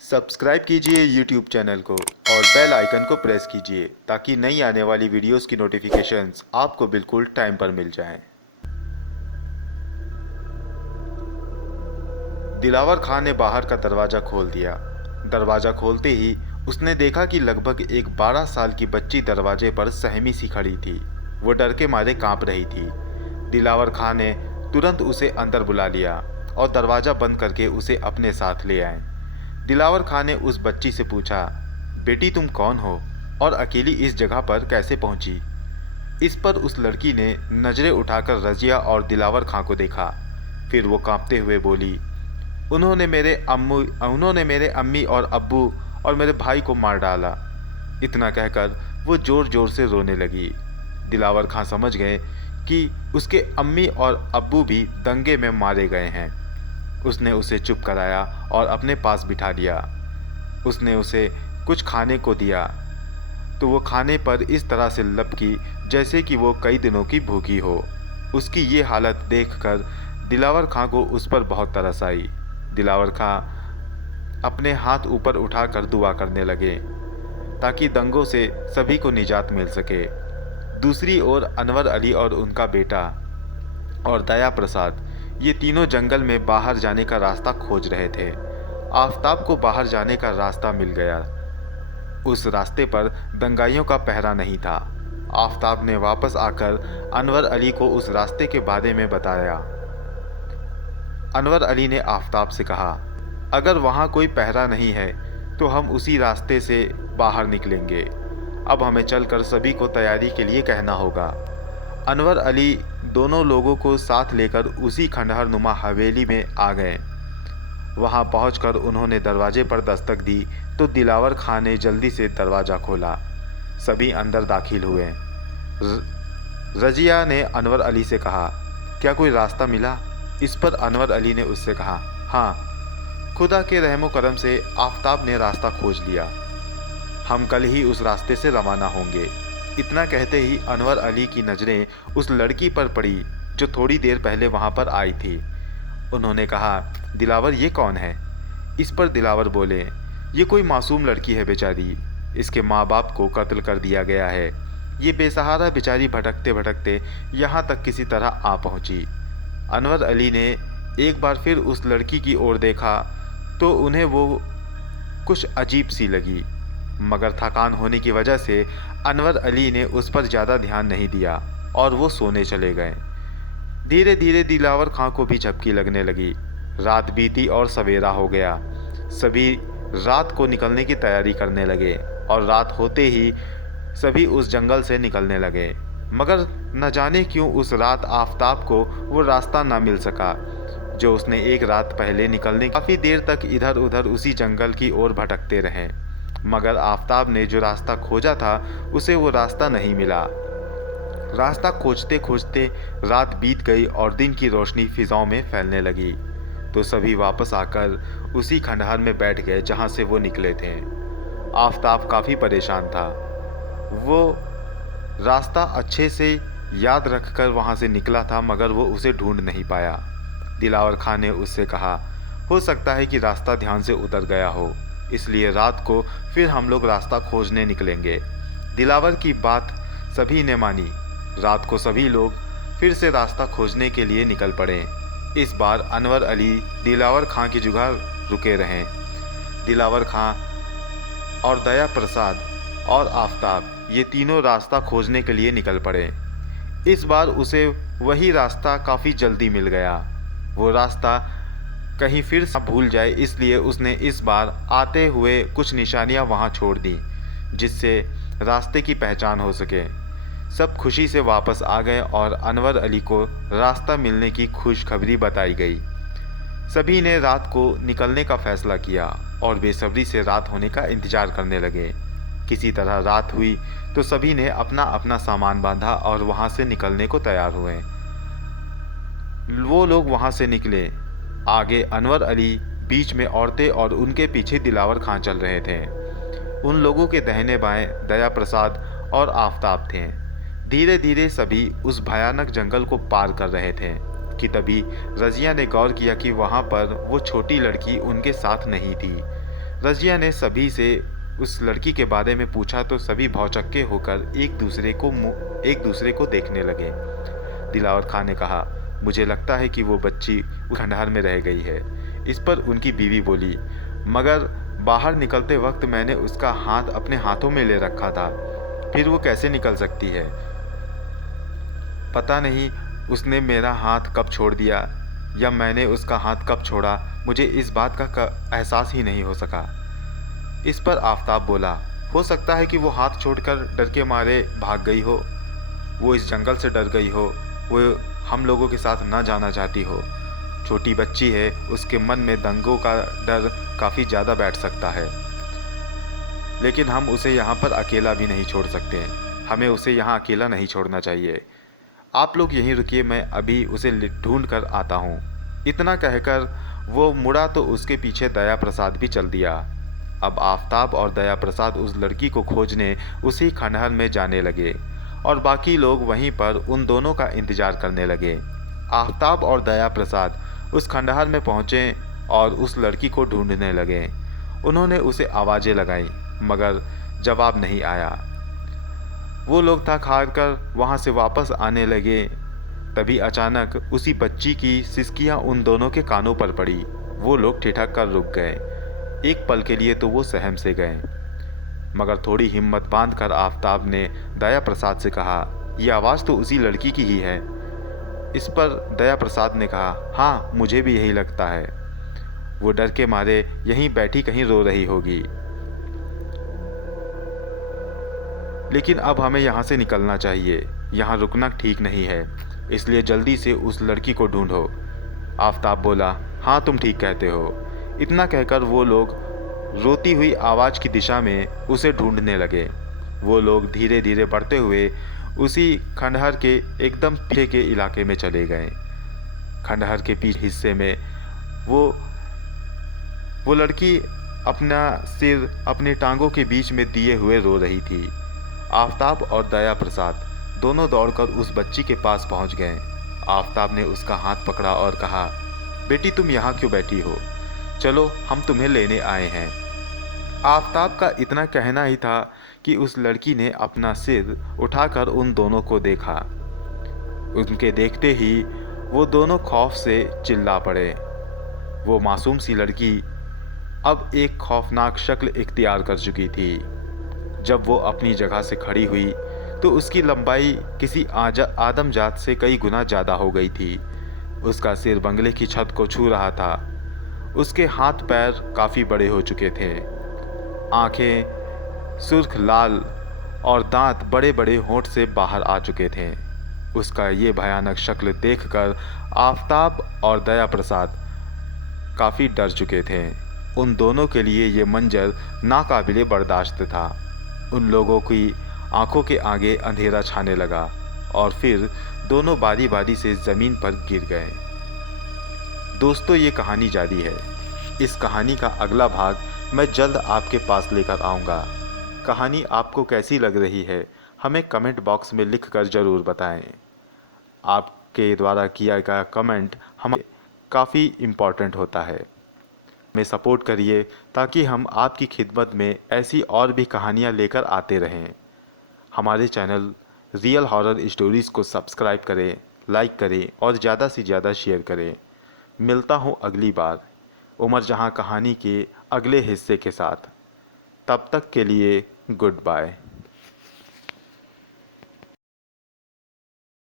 Subscribe कीजिए YouTube channel को और बेल आइकन को प्रेस कीजिए ताकि नई आने वाली वीडियोस की नोटिफिकेशंस आपको बिल्कुल टाइम पर मिल जाएं। दिलावर खान ने बाहर का दरवाज़ा खोल दिया। दरवाज़ा खोलते ही उसने देखा कि लगभग एक 12 साल की बच्ची दरवाजे पर सहमी सी खड़ी थी। वो डर के मारे कांप रही थी। दिलावर खान ने तुरंत उसे अंदर बुला लिया और दरवाज़ा बंद करके उसे अपने साथ ले आए। दिलावर खान ने उस बच्ची से पूछा, बेटी तुम कौन हो और अकेली इस जगह पर कैसे पहुंची? इस पर उस लड़की ने नज़रें उठाकर रजिया और दिलावर खां को देखा। फिर वो कांपते हुए बोली, उन्होंने मेरे अम्मी और अब्बू और मेरे भाई को मार डाला। इतना कहकर वो ज़ोर ज़ोर से रोने लगी। दिलावर खां समझ गए कि उसके अम्मी और अब्बू भी दंगे में मारे गए हैं। उसने उसे चुप कराया और अपने पास बिठा लिया। उसने उसे कुछ खाने को दिया तो वो खाने पर इस तरह से लपकी जैसे कि वो कई दिनों की भूखी हो। उसकी ये हालत देखकर दिलावर खां को उस पर बहुत तरस आई। दिलावर खां अपने हाथ ऊपर उठाकर दुआ करने लगे ताकि दंगों से सभी को निजात मिल सके। दूसरी ओर अनवर अली और उनका बेटा और दया प्रसाद ये तीनों जंगल में बाहर जाने का रास्ता खोज रहे थे। आफताब को बाहर जाने का रास्ता मिल गया। उस रास्ते पर दंगाइयों का पहरा नहीं था। आफताब ने वापस आकर अनवर अली को उस रास्ते के बारे में बताया। अनवर अली ने आफताब से कहा, अगर वहाँ कोई पहरा नहीं है तो हम उसी रास्ते से बाहर निकलेंगे। अब हमें चलकर सभी को तैयारी के लिए कहना होगा। अनवर अली दोनों लोगों को साथ लेकर उसी खंडहर नुमा हवेली में आ गए। वहां पहुंचकर उन्होंने दरवाजे पर दस्तक दी तो दिलावर खान ने जल्दी से दरवाज़ा खोला। सभी अंदर दाखिल हुए। रजिया ने अनवर अली से कहा, क्या कोई रास्ता मिला? इस पर अनवर अली ने उससे कहा, हाँ, खुदा के रहमो करम से आफताब ने रास्ता खोज लिया। हम कल ही उस रास्ते से रवाना होंगे। इतना कहते ही अनवर अली की नज़रें उस लड़की पर पड़ी जो थोड़ी देर पहले वहां पर आई थी। उन्होंने कहा, दिलावर ये कौन है? इस पर दिलावर बोले, ये कोई मासूम लड़की है बेचारी। इसके माँ बाप को कत्ल कर दिया गया है। ये बेसहारा बेचारी भटकते भटकते यहाँ तक किसी तरह आ पहुँची। अनवर अली ने एक बार फिर उस लड़की की ओर देखा तो उन्हें वो कुछ अजीब सी लगी, मगर थकान होने की वजह से अनवर अली ने उस पर ज़्यादा ध्यान नहीं दिया और वो सोने चले गए। धीरे धीरे दिलावर खां को भी झपकी लगने लगी। रात बीती और सवेरा हो गया। सभी रात को निकलने की तैयारी करने लगे और रात होते ही सभी उस जंगल से निकलने लगे। मगर न जाने क्यों उस रात आफताब को वो रास्ता ना मिल सका जो उसने एक रात पहले निकलने। काफ़ी देर तक इधर उधर उसी जंगल की ओर भटकते रहे, मगर आफताब ने जो रास्ता खोजा था उसे वो रास्ता नहीं मिला। रास्ता खोजते खोजते रात बीत गई और दिन की रोशनी फिजाओं में फैलने लगी तो सभी वापस आकर उसी खंडहर में बैठ गए जहां से वो निकले थे। आफताब काफ़ी परेशान था। वो रास्ता अच्छे से याद रखकर वहां से निकला था, मगर वो उसे ढूंढ नहीं पाया। दिलावर खान ने उससे कहा, हो सकता है कि रास्ता ध्यान से उतर गया हो, इसलिए रात को फिर हम लोग रास्ता खोजने निकलेंगे। दिलावर की बात सभी ने मानी। रात को सभी लोग फिर से रास्ता खोजने के लिए निकल पड़े। इस बार अनवर अली दिलावर खां की जगह रुके रहे। दिलावर खां और दया प्रसाद और आफताब ये तीनों रास्ता खोजने के लिए निकल पड़े। इस बार उसे वही रास्ता काफ़ी जल्दी मिल गया। वो रास्ता कहीं फिर से भूल जाए इसलिए उसने इस बार आते हुए कुछ निशानियां वहां छोड़ दी जिससे रास्ते की पहचान हो सके। सब खुशी से वापस आ गए और अनवर अली को रास्ता मिलने की खुशखबरी बताई गई। सभी ने रात को निकलने का फैसला किया और बेसब्री से रात होने का इंतजार करने लगे। किसी तरह रात हुई तो सभी ने अपना अपना सामान बांधा और वहां से निकलने को तैयार हुए। वो लोग वहां से निकले। आगे अनवर अली, बीच में औरतें और उनके पीछे दिलावर खां चल रहे थे। उन लोगों के दाहिने बाएं दया प्रसाद और आफताब थे। धीरे धीरे सभी उस भयानक जंगल को पार कर रहे थे कि तभी रजिया ने गौर किया कि वहाँ पर वो छोटी लड़की उनके साथ नहीं थी। रजिया ने सभी से उस लड़की के बारे में पूछा तो सभी भौचक्के होकर एक दूसरे को देखने लगे। दिलावर खां ने कहा, मुझे लगता है कि वो बच्ची उस खंडहर में रह गई है। इस पर उनकी बीवी बोली, मगर बाहर निकलते वक्त मैंने उसका हाथ अपने हाथों में ले रखा था, फिर वो कैसे निकल सकती है? पता नहीं उसने मेरा हाथ कब छोड़ दिया या मैंने उसका हाथ कब छोड़ा, मुझे इस बात का एहसास ही नहीं हो सका। इस पर आफताब बोला, हो सकता है कि वो हाथ छोड़कर डर के मारे भाग गई हो, वो इस जंगल से डर गई हो, वो हम लोगों के साथ ना जाना चाहती हो। छोटी बच्ची है, उसके मन में दंगों का डर काफ़ी ज़्यादा बैठ सकता है, लेकिन हम उसे यहाँ पर अकेला भी नहीं छोड़ सकते। हमें उसे यहाँ अकेला नहीं छोड़ना चाहिए। आप लोग यहीं रुकिए, मैं अभी उसे ढूंढ कर आता हूँ। इतना कहकर वो मुड़ा तो उसके पीछे दया प्रसाद भी चल दिया। अब आफताब और दया प्रसाद उस लड़की को खोजने उसी खंडहर में जाने लगे और बाकी लोग वहीं पर उन दोनों का इंतजार करने लगे। आफताब और दया प्रसाद उस खंडहर में पहुंचे और उस लड़की को ढूंढने लगे। उन्होंने उसे आवाज़ें लगाईं, मगर जवाब नहीं आया। वो लोग थक हार कर वहाँ से वापस आने लगे। तभी अचानक उसी बच्ची की सिसकियाँ उन दोनों के कानों पर पड़ी। वो लोग ठिठक कर रुक गए। एक पल के लिए तो वो सहम से गए, मगर थोड़ी हिम्मत बांधकर आफताब ने दया प्रसाद से कहा, यह आवाज़ तो उसी लड़की की ही है। इस पर दया प्रसाद ने कहा, हाँ मुझे भी यही लगता है, वो डर के मारे यहीं बैठी कहीं रो रही होगी। लेकिन अब हमें यहाँ से निकलना चाहिए, यहाँ रुकना ठीक नहीं है, इसलिए जल्दी से उस लड़की को ढूंढो। आफताब बोला, हाँ तुम ठीक कहते हो। इतना कहकर वो लोग रोती हुई आवाज़ की दिशा में उसे ढूंढने लगे। वो लोग धीरे धीरे बढ़ते हुए उसी खंडहर के एकदम पीछे के इलाके में चले गए। खंडहर के पीछे हिस्से में वो लड़की अपना सिर अपने टांगों के बीच में दिए हुए रो रही थी। आफताब और दया प्रसाद दोनों दौड़कर उस बच्ची के पास पहुंच गए। आफताब ने उसका हाथ पकड़ा और कहा, बेटी तुम यहाँ क्यों बैठी हो? चलो हम तुम्हें लेने आए हैं। आफताब का इतना कहना ही था कि उस लड़की ने अपना सिर उठाकर उन दोनों को देखा। उनके देखते ही वो दोनों खौफ से चिल्ला पड़े। वो मासूम सी लड़की अब एक खौफनाक शक्ल इख्तियार कर चुकी थी। जब वो अपनी जगह से खड़ी हुई तो उसकी लंबाई किसी आदमजात से कई गुना ज़्यादा हो गई थी। उसका सिर बंगले की छत को छू रहा था। उसके हाथ पैर काफ़ी बड़े हो चुके थे। आंखें सुर्ख लाल और दांत बड़े बड़े होंठ से बाहर आ चुके थे। उसका ये भयानक शक्ल देखकर आफताब और दया प्रसाद काफ़ी डर चुके थे। उन दोनों के लिए ये मंजर नाकाबिले बर्दाश्त था। उन लोगों की आंखों के आगे अंधेरा छाने लगा और फिर दोनों बारी बारी से ज़मीन पर गिर गए। दोस्तों, ये कहानी जारी है। इस कहानी का अगला भाग मैं जल्द आपके पास लेकर आऊँगा। कहानी आपको कैसी लग रही है हमें कमेंट बॉक्स में लिख कर ज़रूर बताएं। आपके द्वारा किया गया कमेंट हमें काफ़ी इम्पोर्टेंट होता है। हमें सपोर्ट करिए ताकि हम आपकी खिदमत में ऐसी और भी कहानियाँ लेकर आते रहें। हमारे चैनल रियल हॉरर स्टोरीज़ को सब्सक्राइब करें, लाइक करें और ज़्यादा से ज़्यादा शेयर करें। मिलता हूँ अगली बार उमर जहाँ कहानी के अगले हिस्से के साथ। तब तक के लिए गुड बाय।